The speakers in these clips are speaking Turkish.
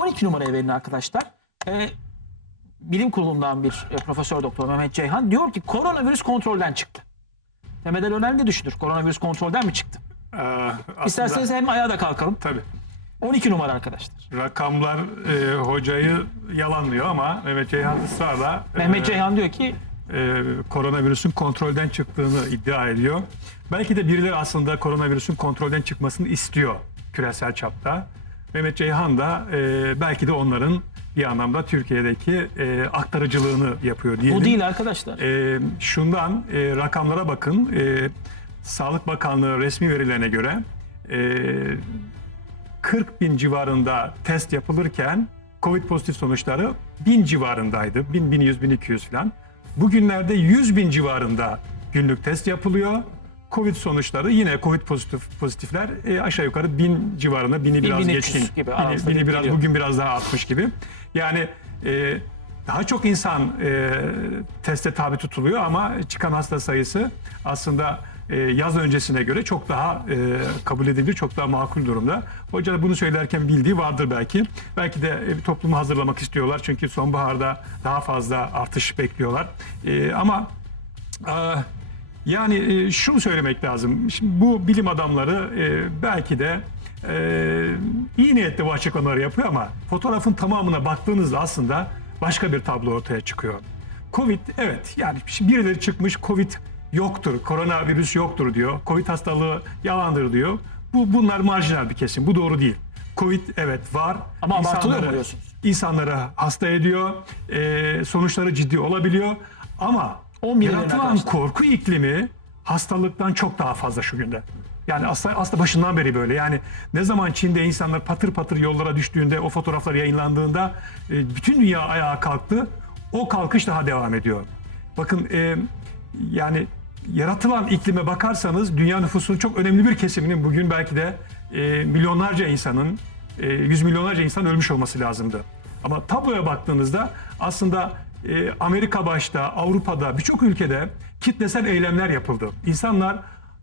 12 numaraya verin arkadaşlar. Ee, bilim kurulundan bir e, profesör doktor Mehmet Ceyhan diyor ki koronavirüs kontrolden çıktı. Mehmet Ali Öner ne düşünür? Koronavirüs kontrolden mi çıktı? Ee, aslında, İsterseniz hem ayağa da kalkalım. tabii 12 numara arkadaşlar. rakamlar e, hocayı yalanlıyor ama Mehmet Ceyhan ısrarla e, Mehmet Ceyhan diyor ki e, koronavirüsün kontrolden çıktığını iddia ediyor. Belki de birileri aslında koronavirüsün kontrolden çıkmasını istiyor küresel çapta. Mehmet Ceyhan da e, belki de onların bir anlamda Türkiye'deki e, aktarıcılığını yapıyor diyelim. bu değil arkadaşlar. E, şundan e, rakamlara bakın. E, Sağlık Bakanlığı resmi verilerine göre e, 40 bin civarında test yapılırken Covid pozitif sonuçları 1000 civarındaydı. 1000, 1100, 1200 falan. Bugünlerde 100 bin civarında günlük test yapılıyor. Covid sonuçları yine Covid pozitif pozitifler e, aşağı yukarı 1000 civarında, 1000'i biraz 1300 geçkin. gibi Bini- bini biraz geliyor. bugün biraz daha artmış gibi. Yani e, daha çok insan e, teste tabi tutuluyor ama çıkan hasta sayısı aslında e, yaz öncesine göre çok daha e, kabul edilir, çok daha makul durumda. Hoca bunu söylerken bildiği vardır belki. Belki de e, toplumu hazırlamak istiyorlar çünkü sonbaharda daha fazla artış bekliyorlar. E, ama e, yani e, şunu söylemek lazım. Şimdi bu bilim adamları e, belki de e, iyi niyetle bu açıklamaları yapıyor ama fotoğrafın tamamına baktığınızda aslında başka bir tablo ortaya çıkıyor. Covid evet yani birileri çıkmış Covid yoktur, koronavirüs yoktur diyor. Covid hastalığı yalandır diyor. Bu bunlar marjinal bir kesim. Bu doğru değil. Covid evet var. Ama abartılıyor mu diyorsunuz? İnsanları hasta ediyor. E, sonuçları ciddi olabiliyor. Ama 10 bin yaratılan korku iklimi hastalıktan çok daha fazla şu günde. Yani aslında, aslında başından beri böyle. Yani ne zaman Çin'de insanlar patır patır yollara düştüğünde, o fotoğraflar yayınlandığında e, bütün dünya ayağa kalktı. O kalkış daha devam ediyor. Bakın e, yani yaratılan iklime bakarsanız dünya nüfusunun çok önemli bir kesiminin bugün belki de e, milyonlarca insanın, e, yüz milyonlarca insan ölmüş olması lazımdı. Ama tabloya baktığınızda aslında e, Amerika başta, Avrupa'da birçok ülkede kitlesel eylemler yapıldı. İnsanlar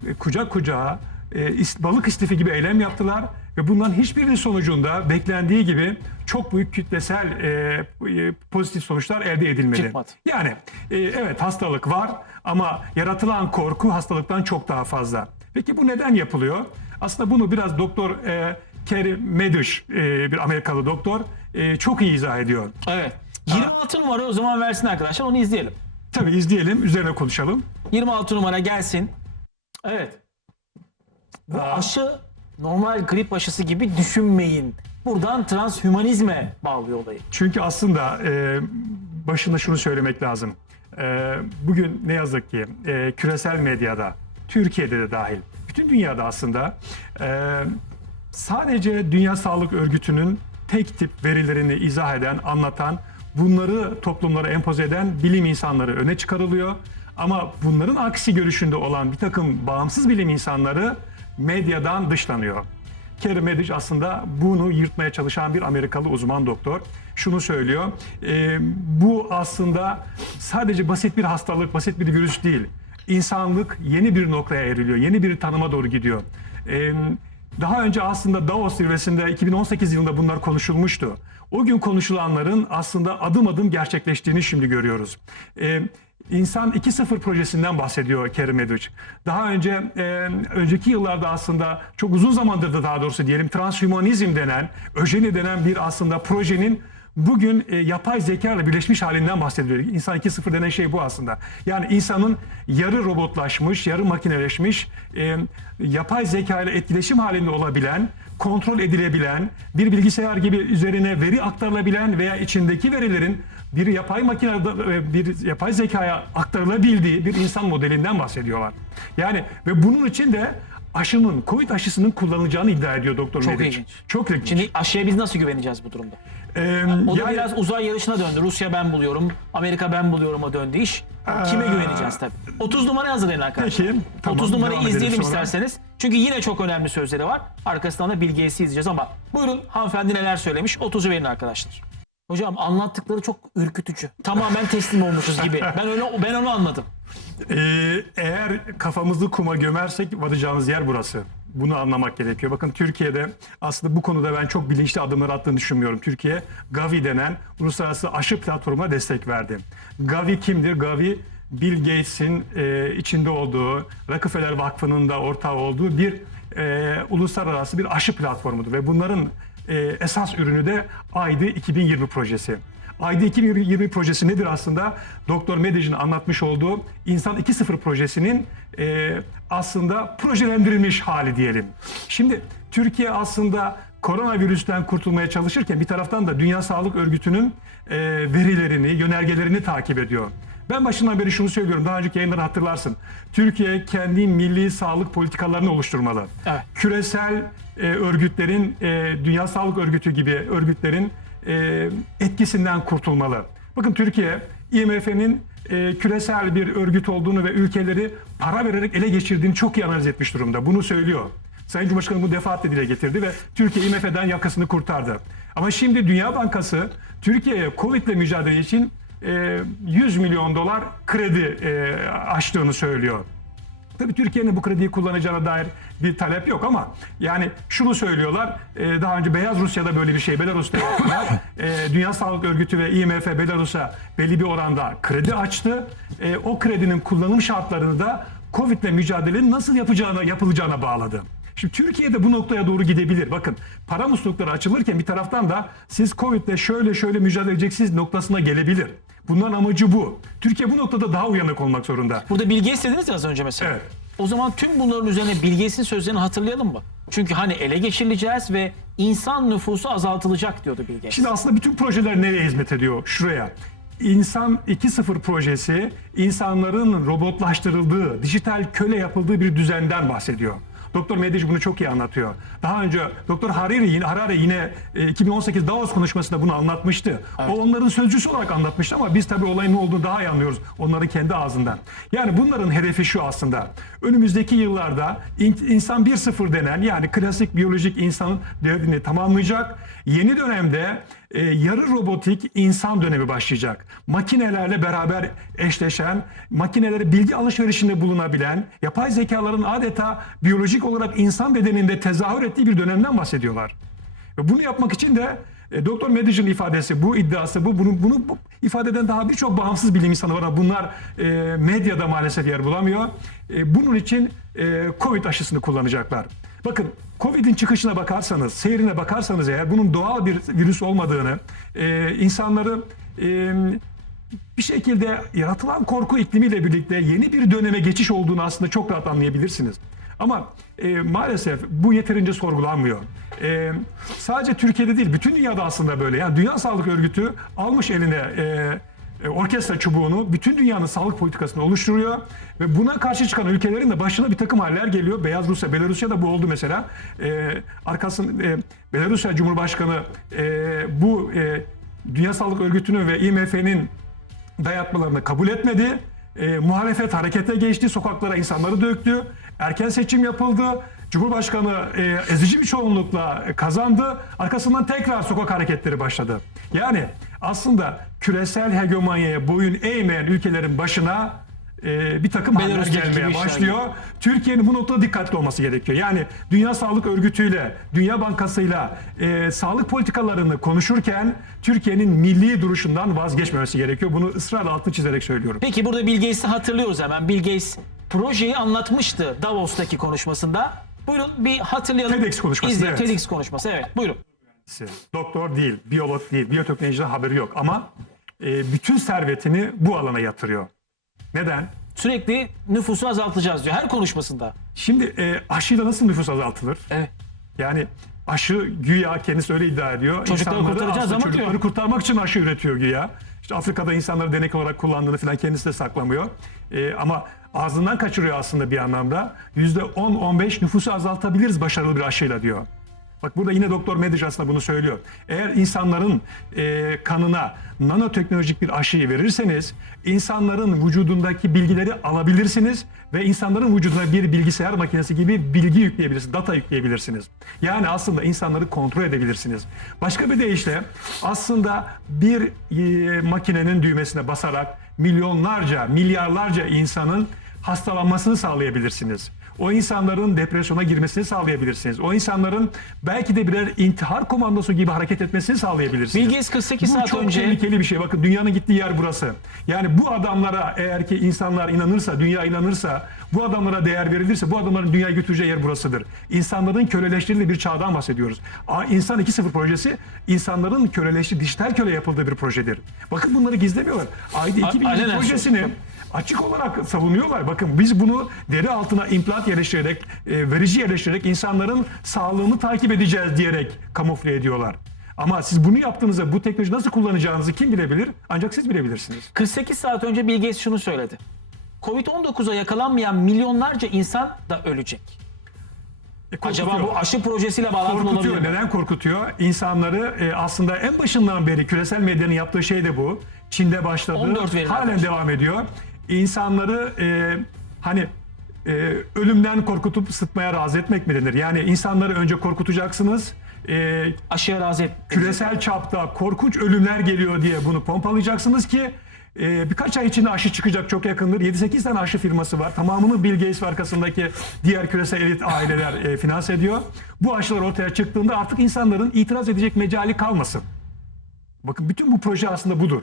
e, kucak kucağa e, balık istifi gibi eylem yaptılar ve bunların hiçbirinin sonucunda beklendiği gibi çok büyük kitlesel e, e, pozitif sonuçlar elde edilmedi. Çıkmadı. Yani e, evet hastalık var ama yaratılan korku hastalıktan çok daha fazla. Peki bu neden yapılıyor? Aslında bunu biraz doktor e, Kerry e, bir Amerikalı doktor e, çok iyi izah ediyor. Evet. 26 numara o zaman versin arkadaşlar onu izleyelim. Tabii izleyelim, üzerine konuşalım. 26 numara gelsin. Evet. Bu Aa. aşı normal grip aşısı gibi düşünmeyin. Buradan transhümanizme bağlıyor olayı. Çünkü aslında e, başında şunu söylemek lazım. E, bugün ne yazık ki e, küresel medyada, Türkiye'de de dahil, bütün dünyada aslında e, sadece Dünya Sağlık Örgütü'nün tek tip verilerini izah eden, anlatan, bunları toplumlara empoze eden bilim insanları öne çıkarılıyor. Ama bunların aksi görüşünde olan bir takım bağımsız bilim insanları medyadan dışlanıyor. Kerry Medic aslında bunu yırtmaya çalışan bir Amerikalı uzman doktor. Şunu söylüyor, e, bu aslında sadece basit bir hastalık, basit bir virüs değil. İnsanlık yeni bir noktaya eriliyor, yeni bir tanıma doğru gidiyor. E, daha önce aslında Davos zirvesinde 2018 yılında bunlar konuşulmuştu. O gün konuşulanların aslında adım adım gerçekleştiğini şimdi görüyoruz. E, İnsan 2.0 projesinden bahsediyor Kerim Edic. Daha önce e, önceki yıllarda aslında çok uzun zamandır da daha doğrusu diyelim transhümanizm denen, öjeni denen bir aslında projenin bugün e, yapay zeka ile birleşmiş halinden bahsediyor. İnsan 2.0 denen şey bu aslında. Yani insanın yarı robotlaşmış, yarı makineleşmiş, e, yapay zeka ile etkileşim halinde olabilen, kontrol edilebilen, bir bilgisayar gibi üzerine veri aktarılabilen veya içindeki verilerin bir yapay makinede e, bir yapay zekaya aktarılabildiği bir insan modelinden bahsediyorlar. Yani ve bunun için de aşının, Covid aşısının kullanılacağını iddia ediyor Doktor Çok Medic. ilginç. Çok ilginç. Şimdi aşıya biz nasıl güveneceğiz bu durumda? Ee, O da yani- biraz uzay yarışına döndü. Rusya ben buluyorum, Amerika ben buluyorum'a döndü iş. Kime Aa. güveneceğiz tabii. 30 numara hazırlayın arkadaşlar. Peki, tamam, 30 numarayı devam edelim izleyelim sonra. isterseniz. Çünkü yine çok önemli sözleri var. Arkasından da Bilge'si izleyeceğiz ama buyurun hanımefendi neler söylemiş 30'u verin arkadaşlar. Hocam anlattıkları çok ürkütücü. Tamamen teslim olmuşuz gibi. Ben öyle ben onu anladım. Ee, eğer kafamızı kuma gömersek varacağımız yer burası. bunu anlamak gerekiyor. Bakın Türkiye'de aslında bu konuda ben çok bilinçli adımlar attığını düşünmüyorum. Türkiye Gavi denen uluslararası aşı platformuna destek verdi. Gavi kimdir? Gavi Bill Gates'in e, içinde olduğu, Rockefeller Vakfı'nın da ortağı olduğu bir e, uluslararası bir aşı platformudur ve bunların e, esas ürünü de AYDI 2020 projesi. AYDI 2020 projesi nedir aslında? Doktor Medic'in anlatmış olduğu İnsan 2.0 projesinin e, aslında projelendirilmiş hali diyelim. Şimdi Türkiye aslında koronavirüsten kurtulmaya çalışırken bir taraftan da Dünya Sağlık Örgütü'nün e, verilerini, yönergelerini takip ediyor. Ben başından beri şunu söylüyorum. Daha önceki yayınları hatırlarsın. Türkiye kendi milli sağlık politikalarını oluşturmalı. Evet. Küresel e, örgütlerin, e, Dünya Sağlık Örgütü gibi örgütlerin e, etkisinden kurtulmalı. Bakın Türkiye IMF'nin e, küresel bir örgüt olduğunu ve ülkeleri para vererek ele geçirdiğini çok iyi analiz etmiş durumda. Bunu söylüyor. Sayın Cumhurbaşkanı bu defaatle dile getirdi ve Türkiye IMF'den yakasını kurtardı. Ama şimdi Dünya Bankası Türkiye'ye Covid ile mücadele için e, 100 milyon dolar kredi e, açtığını söylüyor. Tabii Türkiye'nin bu krediyi kullanacağına dair bir talep yok ama yani şunu söylüyorlar. e, daha önce Beyaz Rusya'da böyle bir şey Belarus'ta yaptılar. E, Dünya Sağlık Örgütü ve IMF Belarus'a belli bir oranda kredi açtı. E, o kredinin kullanım şartlarını da Covid ile mücadelenin nasıl yapacağına yapılacağına bağladı. Şimdi Türkiye'de bu noktaya doğru gidebilir. Bakın para muslukları açılırken bir taraftan da siz Covid'le şöyle şöyle mücadele edeceksiniz noktasına gelebilir. Bunların amacı bu. Türkiye bu noktada daha uyanık olmak zorunda. Burada Bill Gates dediniz ya az önce mesela. Evet. O zaman tüm bunların üzerine Bill Gates'in sözlerini hatırlayalım mı? Çünkü hani ele geçirileceğiz ve insan nüfusu azaltılacak diyordu Bill Gates. Şimdi aslında bütün projeler nereye hizmet ediyor? Şuraya. İnsan 2.0 projesi insanların robotlaştırıldığı, dijital köle yapıldığı bir düzenden bahsediyor. Doktor Medici bunu çok iyi anlatıyor. Daha önce Doktor Harari yine Harari yine e, 2018 Davos konuşmasında bunu anlatmıştı. O onların sözcüsü olarak anlatmıştı ama biz tabii olayın ne olduğunu daha iyi anlıyoruz onların kendi ağzından. Yani bunların hedefi şu aslında. Önümüzdeki yıllarda in- insan 1.0 denen yani klasik biyolojik insan devrini tamamlayacak. Yeni dönemde e, yarı robotik insan dönemi başlayacak. Makinelerle beraber eşleşen, makinelere bilgi alışverişinde bulunabilen, yapay zekaların adeta biyolojik olarak insan bedeninde tezahür ettiği bir dönemden bahsediyorlar. Ve bunu yapmak için de e, Doktor Medic'in ifadesi, bu iddiası, bu bunu, bunu bu ifade eden daha birçok bağımsız bilim insanı var bunlar e, medyada maalesef yer bulamıyor. E, bunun için e, Covid aşısını kullanacaklar. Bakın Covid'in çıkışına bakarsanız, seyrine bakarsanız eğer bunun doğal bir virüs olmadığını, e, insanları e, bir şekilde yaratılan korku iklimiyle birlikte yeni bir döneme geçiş olduğunu aslında çok rahat anlayabilirsiniz. Ama e, maalesef bu yeterince sorgulanmıyor. E, sadece Türkiye'de değil, bütün dünyada aslında böyle. Yani Dünya Sağlık Örgütü almış eline e, e, orkestra çubuğunu, bütün dünyanın sağlık politikasını oluşturuyor ve buna karşı çıkan ülkelerin de başına bir takım haller geliyor. Beyaz Rusya, Belarusya bu oldu mesela. E, arkasında e, Belarusya Cumhurbaşkanı e, bu e, Dünya Sağlık Örgütü'nün ve IMF'nin dayatmalarını kabul etmedi. E, muhalefet harekete geçti, sokaklara insanları döktü. Erken seçim yapıldı. Cumhurbaşkanı e, ezici bir çoğunlukla kazandı. Arkasından tekrar sokak hareketleri başladı. Yani aslında küresel hegemonyaya boyun eğmeyen ülkelerin başına e, bir takım haller Belarus'taki gibi gelmeye işler başlıyor. Türkiye'nin bu noktada dikkatli olması gerekiyor. Yani Dünya Sağlık Örgütü'yle, Dünya Bankası'yla e, sağlık politikalarını konuşurken Türkiye'nin milli duruşundan vazgeçmemesi gerekiyor. Bunu ısrarla altını çizerek söylüyorum. Peki burada Bill Gates'i hatırlıyoruz hemen. Bill Gates projeyi anlatmıştı Davos'taki konuşmasında. Buyurun bir hatırlayalım. TEDx konuşması, İzleyelim. evet. TEDx konuşması evet buyurun. Doktor değil, biyolog değil, biyoteknolojiden haberi yok ama e, bütün servetini bu alana yatırıyor. Neden? Sürekli nüfusu azaltacağız diyor her konuşmasında. Şimdi e, aşıyla nasıl nüfus azaltılır? Evet. Yani aşı güya kendisi öyle iddia ediyor. Çocukları İnsanları kurtaracağız ama diyor. çocukları kurtarmak için aşı üretiyor güya. İşte Afrika'da insanları denek olarak kullandığını falan kendisi de saklamıyor. Ee, ama ağzından kaçırıyor aslında bir anlamda. %10-15 nüfusu azaltabiliriz başarılı bir aşıyla diyor. Bak burada yine Doktor Medic aslında bunu söylüyor. Eğer insanların e, kanına nanoteknolojik bir aşıyı verirseniz insanların vücudundaki bilgileri alabilirsiniz ve insanların vücuduna bir bilgisayar makinesi gibi bilgi yükleyebilirsiniz, data yükleyebilirsiniz. Yani aslında insanları kontrol edebilirsiniz. Başka bir deyişle aslında bir e, makinenin düğmesine basarak milyonlarca, milyarlarca insanın hastalanmasını sağlayabilirsiniz. O insanların depresyona girmesini sağlayabilirsiniz. O insanların belki de birer intihar komandosu gibi hareket etmesini sağlayabilirsiniz. Bill Gates 48 Bu saat çok önce tehlikeli bir şey. Bakın dünyanın gittiği yer burası. Yani bu adamlara eğer ki insanlar inanırsa, dünya inanırsa, bu adamlara değer verilirse bu adamların dünyayı götüreceği yer burasıdır. İnsanların köleleştirildiği bir çağdan bahsediyoruz. İnsan 2.0 projesi insanların köleleştiği, dijital köle yapıldığı bir projedir. Bakın bunları gizlemiyorlar. Ayda 2007 alenen projesini açık olarak savunuyorlar. Bakın biz bunu deri altına implant yerleştirerek, e, verici yerleştirerek insanların sağlığını takip edeceğiz diyerek kamufle ediyorlar. Ama siz bunu yaptığınızda bu teknoloji nasıl kullanacağınızı kim bilebilir? Ancak siz bilebilirsiniz. 48 saat önce Bill Gates şunu söyledi. Covid-19'a yakalanmayan milyonlarca insan da ölecek. E, Acaba bu aşı projesiyle bağlantılı korkutuyor. olabilir mi? Neden korkutuyor? İnsanları e, aslında en başından beri küresel medyanın yaptığı şey de bu. Çin'de başladı. 14 verin halen devam ediyor. İnsanları e, hani e, ölümden korkutup sıtmaya razı etmek mi denir? Yani insanları önce korkutacaksınız. E, Aşıya razı et. küresel çapta korkunç ölümler geliyor diye bunu pompalayacaksınız ki e, birkaç ay içinde aşı çıkacak çok yakındır. 7-8 tane aşı firması var. Tamamını Bill Gates arkasındaki diğer küresel elit aileler e, finanse ediyor. Bu aşılar ortaya çıktığında artık insanların itiraz edecek mecali kalmasın. Bakın bütün bu proje aslında budur.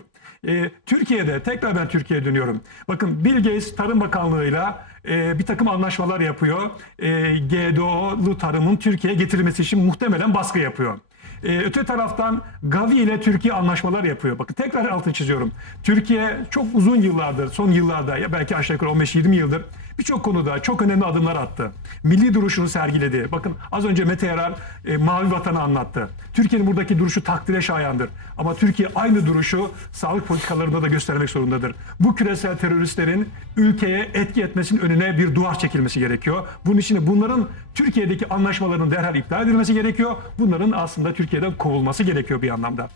Ee, Türkiye'de tekrar ben Türkiye'ye dönüyorum. Bakın Bill Gates Tarım Bakanlığı'yla e, bir takım anlaşmalar yapıyor. E, GDO'lu tarımın Türkiye'ye getirilmesi için muhtemelen baskı yapıyor. E, öte taraftan Gavi ile Türkiye anlaşmalar yapıyor. Bakın tekrar altını çiziyorum. Türkiye çok uzun yıllardır, son yıllarda ya belki aşağı yukarı 15-20 yıldır birçok konuda çok önemli adımlar attı. Milli duruşunu sergiledi. Bakın az önce Mete Yarar e, Mavi Vatan'ı anlattı. Türkiye'nin buradaki duruşu takdire şayandır. Ama Türkiye aynı duruşu sağlık politikalarında da göstermek zorundadır. Bu küresel teröristlerin ülkeye etki etmesinin önüne bir duvar çekilmesi gerekiyor. Bunun için bunların Türkiye'deki anlaşmaların derhal iptal edilmesi gerekiyor. Bunların aslında Türkiye'den kovulması gerekiyor bir anlamda.